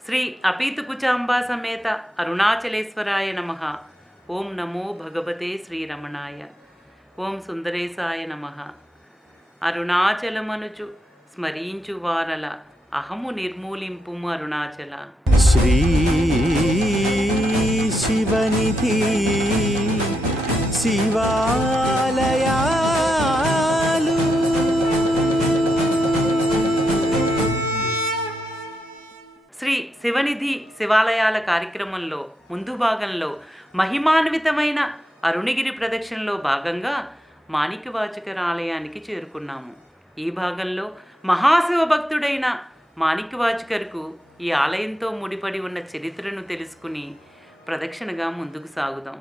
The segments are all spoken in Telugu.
శ్రీ అపీతుకుచాంబా సమేత అరుణాచలేశ్వరాయ నమః. ఓం నమో భగవతే శ్రీరమణాయ. ఓం సుందరేశాయ నమః. అరుణాచలమనుచు స్మరించు వారల అహము నిర్మూలింపుము అరుణాచల. శ్రీ శివనిధి శివాలయాలు శ్రీ శివనిధి శివాలయాల కార్యక్రమంలో ముందు భాగంలో మహిమాన్వితమైన అరుణగిరి ప్రదక్షిణలో భాగంగా మాణిక్యవాచకర్ ఆలయానికి చేరుకున్నాము. ఈ భాగంలో మహాశివ భక్తుడైన మాణిక్యవాచకర్కు ఈ ఆలయంతో ముడిపడి ఉన్న చరిత్రను తెలుసుకుని ప్రదక్షిణగా ముందుకు సాగుదాం.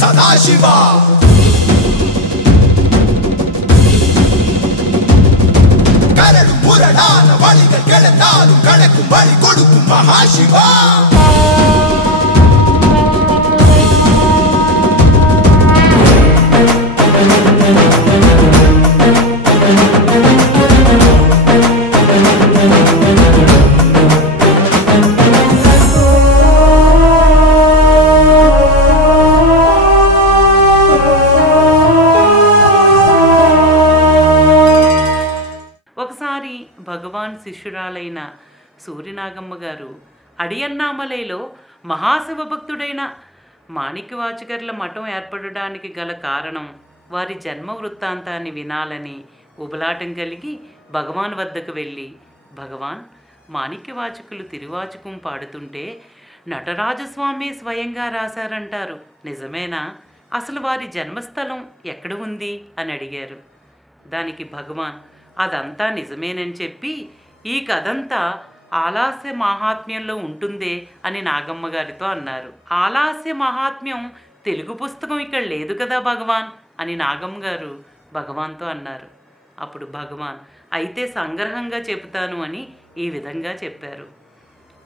సదాశివా కరడు మురడాన వళిగ కెళతాలు కణకు బలి కొడుకు మహాశివా. భగవాన్ శిష్యురాలైన సూర్యనాగమ్మ గారు అడియన్నామలైలో మహాశివ భక్తుడైన మాణిక్యవాచకర్ల మఠం ఏర్పడడానికి గల కారణం వారి జన్మ వృత్తాంతాన్ని వినాలని ఉబలాటం కలిగి భగవాన్ వద్దకు వెళ్ళి, భగవాన్, మాణిక్యవాచకులు తిరువాచకం పాడుతుంటే నటరాజస్వామి స్వయంగా రాశారంటారు, నిజమేనా? అసలు వారి జన్మస్థలం ఎక్కడ ఉంది అని అడిగారు. దానికి భగవాన్ అదంతా నిజమేనని చెప్పి, ఈ కథంతా ఆలాస్య మహాత్మ్యంలో ఉంటుందే అని నాగమ్మ గారితో అన్నారు. ఆలాస్య మహాత్మ్యం తెలుగు పుస్తకం ఇక్కడ లేదు కదా భగవాన్ అని నాగమ్మ గారు భగవాన్తో అన్నారు. అప్పుడు భగవాన్ అయితే సంగ్రహంగా చెబుతాను అని ఈ విధంగా చెప్పారు.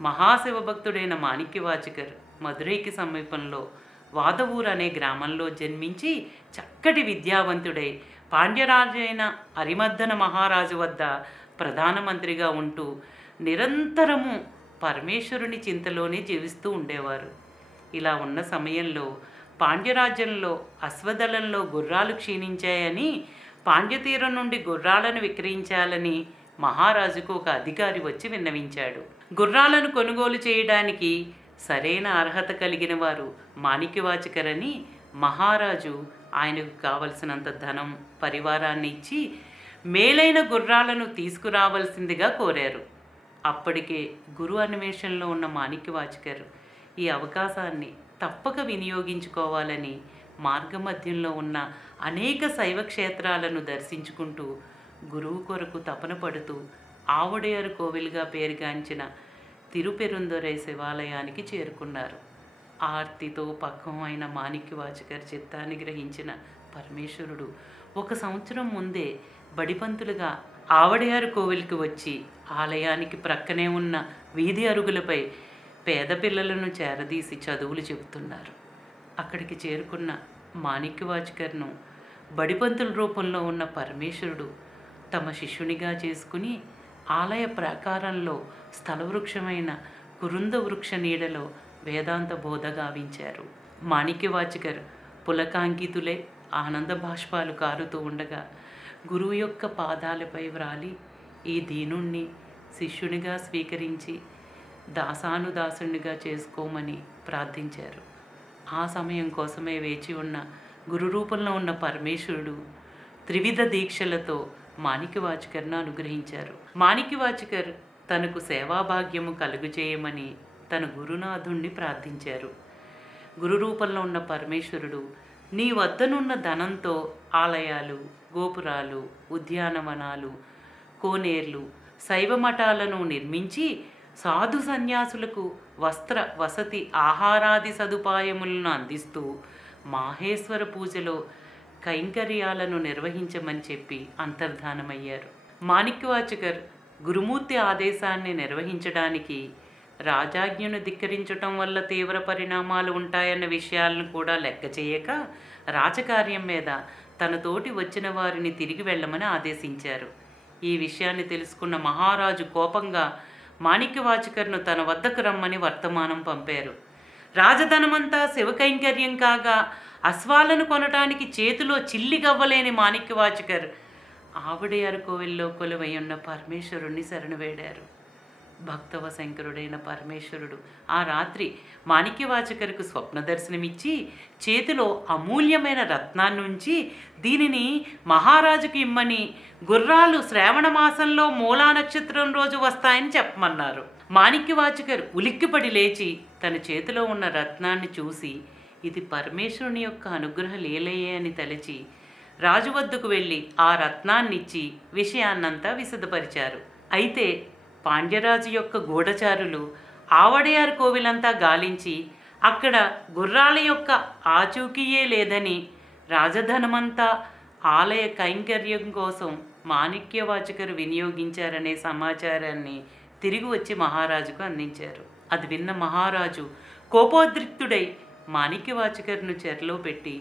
మహాశివ భక్తుడైన మాణిక్యవాచకర్ మధురైకి సమీపంలో వాదవూరు అనే గ్రామంలో జన్మించి చక్కటి విద్యావంతుడై పాండ్యరాజైన అరిమర్దన మహారాజు వద్ద ప్రధానమంత్రిగా ఉంటూ నిరంతరము పరమేశ్వరుని చింతలోనే జీవిస్తూ ఉండేవారు. ఇలా ఉన్న సమయంలో పాండ్యరాజ్యంలో అశ్వదళంలో గుర్రాలు క్షీణించాయని పాండ్యతీరం నుండి గుర్రాలను విక్రయించాలని మహారాజుకు ఒక అధికారి వచ్చి విన్నవించాడు. గుర్రాలను కొనుగోలు చేయడానికి సరైన అర్హత కలిగిన వారు మాణిక్యవాచకర్ అని మహారాజు ఆయనకు కావలసినంత ధనం, పరివారాన్ని ఇచ్చి మేలైన గుర్రాలను తీసుకురావాల్సిందిగా కోరారు. అప్పటికే గురు అన్వేషణలో ఉన్న మాణిక్యవాచకర్ ఈ అవకాశాన్ని తప్పక వినియోగించుకోవాలని మార్గమధ్యంలో ఉన్న అనేక శైవ క్షేత్రాలను దర్శించుకుంటూ గురువు కొరకు తపన పడుతూ ఆవుడేరు కోవిల్గా పేరుగాంచిన తిరుపెరుందొరై శివాలయానికి చేరుకున్నారు. ఆర్తితో పక్వమైన మాణిక్యవాచకర్ చిత్తాన్ని గ్రహించిన పరమేశ్వరుడు 1 సంవత్సరం ముందే బడిపంతులుగా ఆవడయారు కోవిల్కి వచ్చి ఆలయానికి ప్రక్కనే ఉన్న వీధి అరుగులపై పేద పిల్లలను చేరదీసి చదువులు చెబుతున్నారు. అక్కడికి చేరుకున్న మాణిక్యవాచకర్ను బడిపంతుల రూపంలో ఉన్న పరమేశ్వరుడు తమ శిష్యునిగా చేసుకుని ఆలయ ప్రాకారంలో స్థలవృక్షమైన కురుంద వృక్ష నీడలో వేదాంత బోధ గావించారు. మాణిక్యవాచకర్ పులకాంకితులే ఆనంద బాష్పాలు కారుతూ ఉండగా గురువు యొక్క పాదాలపై వ్రాలి ఈ దీనుణ్ణి శిష్యునిగా స్వీకరించి దాసానుదాసునిగా చేసుకోమని ప్రార్థించారు. ఆ సమయం కోసమే వేచి ఉన్న గురు రూపంలో ఉన్న పరమేశ్వరుడు త్రివిధ దీక్షలతో మాణిక్యవాచకర్ను అనుగ్రహించారు. మాణిక్యవాచకర్ తనకు సేవాభాగ్యము కలుగు చేయమని తన గురునాథుణ్ణి ప్రార్థించారు. గురు రూపంలో ఉన్న పరమేశ్వరుడు నీ వద్దనున్న ధనంతో ఆలయాలు, గోపురాలు, ఉద్యానవనాలు, కోనేర్లు, శైవ మఠాలను నిర్మించి సాధు సన్యాసులకు వస్త్ర, వసతి, ఆహారాది సదుపాయములను అందిస్తూ మాహేశ్వర పూజలో కైంకర్యాలను నిర్వహించమని చెప్పి అంతర్ధానమయ్యారు. మాణిక్యవాచకర్ గురుమూర్తి ఆదేశాన్ని నిర్వహించడానికి రాజాజ్ఞను ధిక్కరించటం వల్ల తీవ్ర పరిణామాలు ఉంటాయన్న విషయాలను కూడా లెక్క చేయక రాజకార్యం మీద తన తోటి వచ్చిన వారిని తిరిగి వెళ్ళమని ఆదేశించారు. ఈ విషయాన్ని తెలుసుకున్న మహారాజు కోపంగా మాణిక్యవాచకర్ను తన వద్దకు రమ్మని వర్తమానం పంపారు. రాజధనమంతా శివకైంకర్యం కాగా అశ్వాలను కొనటానికి చేతిలో చిల్లిగవ్వలేని మాణిక్యవాచకర్ ఆవిడయారు కోవిల్లో కొలువై ఉన్న పరమేశ్వరుణ్ణి శరణు వేడారు. భక్తవ శంకరుడైన పరమేశ్వరుడు ఆ రాత్రి మాణిక్యవాచకర్కు స్వప్న దర్శనమిచ్చి చేతిలో అమూల్యమైన రత్నాన్నుంచి దీనిని మహారాజుకు ఇమ్మని, గుర్రాలు శ్రావణ మాసంలో మూలా నక్షత్రం రోజు వస్తాయని చెప్పమన్నారు. మాణిక్యవాచకర్ ఉలిక్కిపడి లేచి తన చేతిలో ఉన్న రత్నాన్ని చూసి ఇది పరమేశ్వరుని యొక్క అనుగ్రహ లీలయే అని తలచి రాజు వద్దకు వెళ్ళి ఆ రత్నాన్నిచ్చి విషయాన్నంతా విశదపరిచారు. అయితే పాండ్యరాజు యొక్క గూఢచారులు ఆవడయారు కోవిలంతా గాలించి అక్కడ గుర్రాల యొక్క ఆచూకీయే లేదని, రాజధనమంతా ఆలయ కైంకర్యం కోసం మాణిక్యవాచకరు వినియోగించారనే సమాచారాన్ని తిరిగి వచ్చి మహారాజుకు అందించారు. అది విన్న మహారాజు కోపోద్రిక్తుడై మాణిక్యవాచకర్ను చెరలో పెట్టి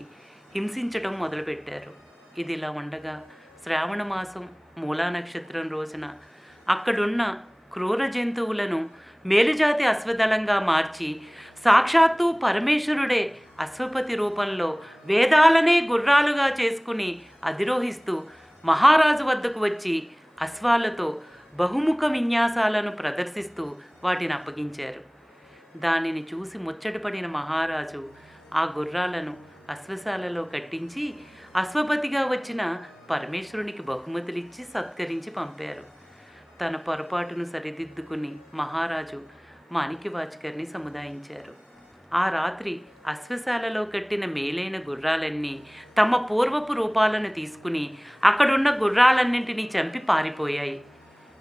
హింసించటం మొదలుపెట్టారు. ఇదిలా ఉండగా శ్రావణ మాసం మూలా నక్షత్రం రోజున అక్కడున్న క్రూర జంతువులను మేలుజాతి అశ్వదళంగా మార్చి సాక్షాత్తు పరమేశ్వరుడే అశ్వపతి రూపంలో వేదాలనే గుర్రాలుగా చేసుకుని అధిరోహిస్తూ మహారాజు వద్దకు వచ్చి అశ్వాలతో బహుముఖ విన్యాసాలను ప్రదర్శిస్తూ వాటిని అప్పగించారు. దానిని చూసి ముచ్చటపడిన మహారాజు ఆ గుర్రాలను అశ్వశాలలో కట్టించి అశ్వపతిగా వచ్చిన పరమేశ్వరునికి బహుమతులిచ్చి సత్కరించి పంపారు. తన పొరపాటును సరిదిద్దుకుని మహారాజు మాణిక్యవాచకర్ని సముదాయించారు. ఆ రాత్రి అశ్వశాలలో కట్టిన మేలైన గుర్రాలన్నీ తమ పూర్వపు రూపాలను తీసుకుని అక్కడున్న గుర్రాలన్నింటినీ చంపి పారిపోయాయి.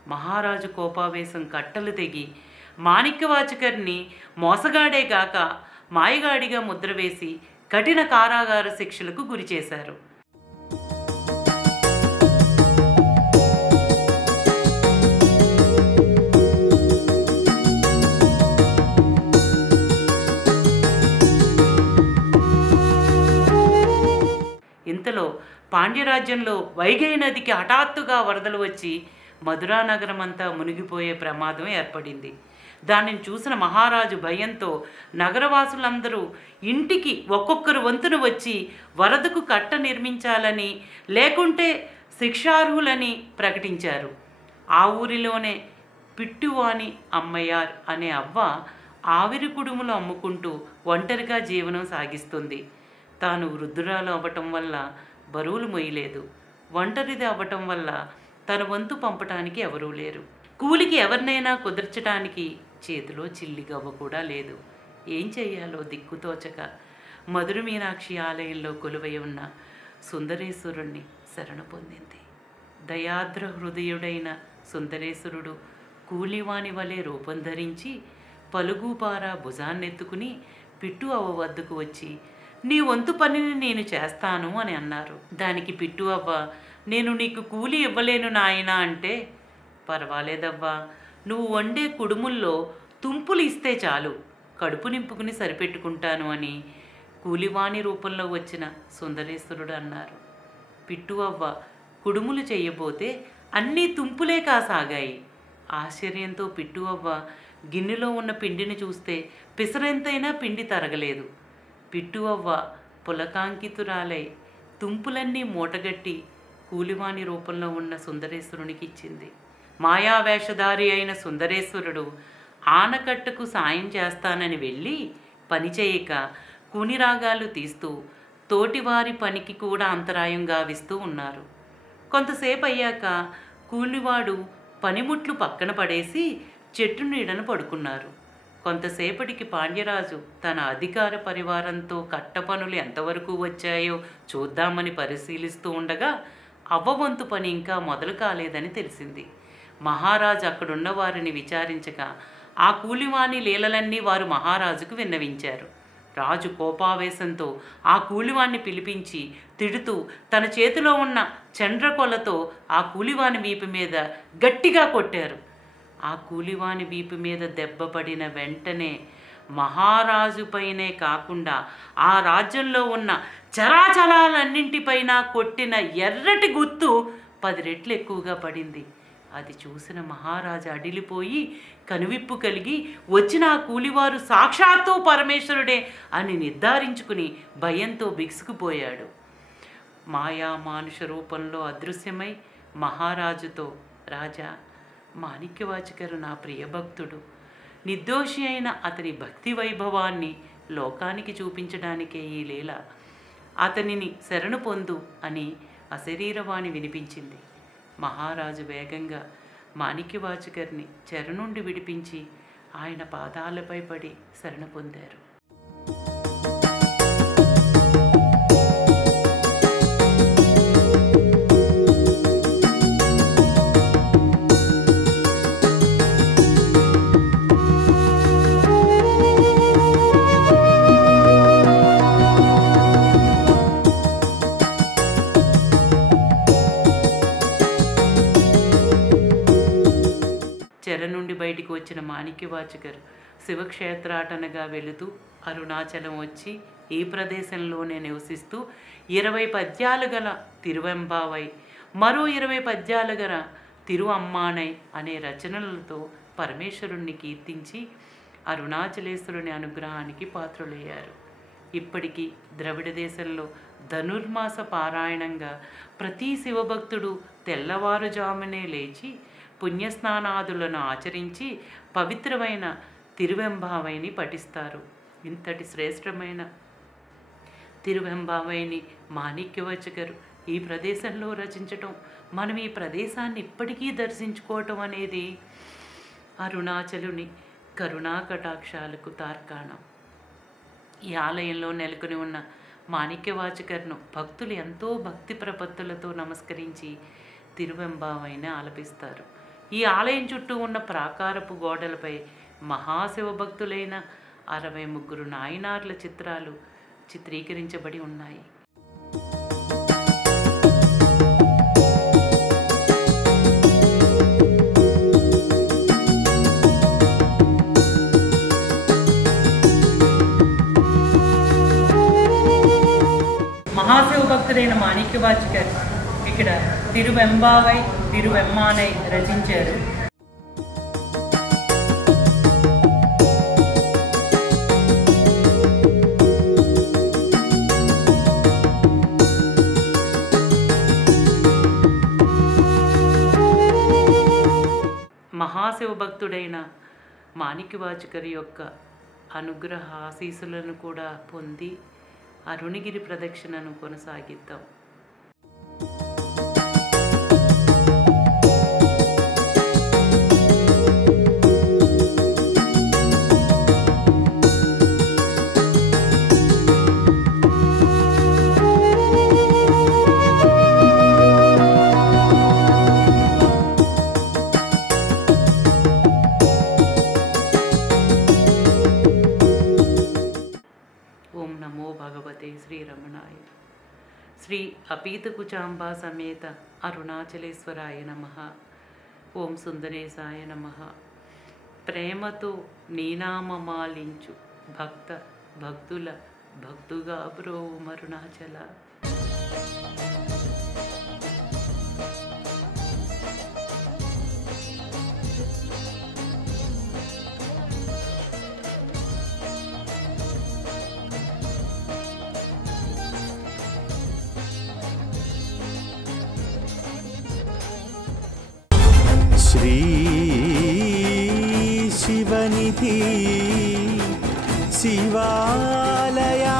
మహారాజు కోపావేశం కట్టలు తెగి మాణిక్యవాచకర్ని మోసగాడేగాక మాయగాడిగా ముద్రవేసి కఠిన కారాగార శిక్షలకు గురిచేశారు. ఇంతలో పాండ్యరాజ్యంలో వైగై నదికి హఠాత్తుగా వరదలు వచ్చి మధురా నగరం అంతా మునిగిపోయే ప్రమాదం ఏర్పడింది. దానిని చూసిన మహారాజు భయంతో నగరవాసులందరూ ఇంటికి ఒక్కొక్కరు వంతును వచ్చి వరదకు కట్ట నిర్మించాలని లేకుంటే శిక్షార్హులని ప్రకటించారు. ఆ ఊరిలోనే పిట్టువాని అమ్మయార్ అనే అవ్వ ఆవిరి కుడుములు అమ్ముకుంటూ ఒంటరిగా జీవనం సాగిస్తుంది. తాను వృద్ధురాలు అవ్వటం వల్ల బరువులు మొయ్యలేదు. ఒంటరిది అవ్వటం వల్ల తన వంతు పంపటానికి ఎవరూ లేరు. కూలికి ఎవరినైనా కుదర్చడానికి చేతిలో చిల్లిగవ్వ కూడా లేదు. ఏం చెయ్యాలో దిక్కుతోచక మధుర మీనాక్షి ఆలయంలో కొలువై ఉన్న సుందరేశ్వరుణ్ణి శరణు పొందింది. దయాద్ర హృదయుడైన సుందరేశ్వరుడు కూలివాని వలె రూపం ధరించి పలుగుపారా భుజాన్నెత్తుకుని పిట్టు అవ్వ వద్దకు వచ్చి నీ వంతు పనిని నేను చేస్తాను అని అన్నారు. దానికి పిట్టు అవ్వ నేను నీకు కూలి ఇవ్వలేను నాయనా అంటే, పర్వాలేదవ్వా, నువ్వు వండే కుడుముల్లో తుంపులు ఇస్తే చాలు, కడుపు నింపుకుని సరిపెట్టుకుంటాను అని కూలివాణి రూపంలో వచ్చిన సుందరేశ్వరుడు అన్నారు. పిట్టు అవ్వ కుడుములు చెయ్యబోతే అన్నీ తుంపులే కాసాగాయి. ఆశ్చర్యంతో పిట్టు అవ్వ గిన్నెలో ఉన్న పిండిని చూస్తే పిసరెంతైనా పిండి తరగలేదు. పిట్టు అవ్వ పులకాంకితురాలై తుంపులన్నీ మూటగట్టి కూలివాణి రూపంలో ఉన్న సుందరేశ్వరునికి ఇచ్చింది. మాయావేషధారి అయిన సుందరేశ్వరుడు ఆనకట్టుకు సాయం చేస్తానని వెళ్ళి పనిచేయక కూనిరాగాలు తీస్తూ తోటివారి పనికి కూడా అంతరాయం గావిస్తూ ఉన్నారు. కొంతసేపు అయ్యాక కూలివాడు పనిముట్లు పక్కన పడేసి చెట్టు నీడను పడుకున్నారు. కొంతసేపటికి పాండ్యరాజు తన అధికార పరివారంతో కట్ట పనులు ఎంతవరకు వచ్చాయో చూద్దామని పరిశీలిస్తూ ఉండగా అవ్వవంతు పని ఇంకా మొదలు కాలేదని తెలిసింది. మహారాజు అక్కడున్న వారిని విచారించగా ఆ కూలివాని లీలలన్నీ వారు మహారాజుకు విన్నవించారు. రాజు కోపావేశంతో ఆ కూలివాణ్ణి పిలిపించి తిడుతూ తన చేతిలో ఉన్న చండ్రకొలతో ఆ కూలివాని వీపు మీద గట్టిగా కొట్టారు. ఆ కూలివాని వీపు మీద దెబ్బ పడిన వెంటనే మహారాజుపైనే కాకుండా ఆ రాజ్యంలో ఉన్న చరాచరాలన్నింటిపైన కొట్టిన ఎర్రటి గుర్తు 10 రెట్లు ఎక్కువగా పడింది. అది చూసిన మహారాజు అడిలిపోయి కనువిప్పు కలిగి వచ్చిన ఆ కూలివారు సాక్షాత్తు పరమేశ్వరుడే అని నిర్ధారించుకుని భయంతో బిగుసుకుపోయాడు. మాయా మానుష రూపంలో అదృశ్యమై మహారాజుతో, రాజా, మాణిక్యవాచకరు నా ప్రియభక్తుడు. నిర్దోషి అయిన అతని భక్తి వైభవాన్ని లోకానికి చూపించడానికే ఈ లీల. అతనిని శరణు పొందు అని అశరీరవాణి వినిపించింది. మహారాజు వేగంగా మాణిక్యవాచకర్ని చెర నుండి విడిపించి ఆయన పాదాలపై పడి శరణు పొందారు. చెర నుండి బయటికి వచ్చిన మాణిక్యవాచకర్ శివక్షేత్రాటనగా వెళుతూ అరుణాచలం వచ్చి ఈ ప్రదేశంలోనే నివసిస్తూ 20 పద్యాలు గల తిరువెంబావై, మరో 20 పద్యాలు గల తిరువమ్మానై అనే రచనలతో పరమేశ్వరుణ్ణి కీర్తించి అరుణాచలేశ్వరుని అనుగ్రహానికి పాత్రులయ్యారు. ఇప్పటికీ ద్రవిడ దేశంలో ధనుర్మాస పారాయణంగా ప్రతి శివభక్తుడు తెల్లవారుజామునే లేచి పుణ్యస్నానాదులను ఆచరించి పవిత్రమైన తిరువెంబావైని పఠిస్తారు. ఇంతటి శ్రేష్టమైన తిరువెంబావైని మాణిక్యవాచకరు ఈ ప్రదేశంలో రచించటం, మనం ఈ ప్రదేశాన్ని ఇప్పటికీ దర్శించుకోవటం అనేది అరుణాచలుని కరుణా కటాక్షాలకు తార్కాణం. ఈ ఆలయంలో నెలకొని ఉన్న మాణిక్యవాచకర్ను భక్తులు ఎంతో భక్తి ప్రపత్తులతో నమస్కరించి తిరువెంబావైని ఆలపిస్తారు. ఈ ఆలయం చుట్టూ ఉన్న ప్రాకారపు గోడలపై మహాశివభక్తులైన 63 నాయనార్ల చిత్రాలు చిత్రీకరించబడి ఉన్నాయి. మహాశివభక్తుడైన మాణిక్యవాచకర్ ఇక్కడ తిరువెంబావై, తిరువెమ్మానై రచించారు. మహాశివభక్తుడైన మాణిక్యవాచకర్ యొక్క అనుగ్రహ ఆశీస్సులను కూడా పొంది అరుణగిరి ప్రదక్షిణను కొనసాగిద్దాం. ఓం నమో భగవతే శ్రీరమణాయ. శ్రీ అపీతకుచాంబా సమేత అరుణాచలేశ్వరాయ నమః. ఓం సుందరేశాయ నమః. ప్రేమతో నీనామమాలించు భక్త భక్తుల భక్తుగా బ్రోవు అరుణాచల. శ్రీ శివనిధి శివాలయా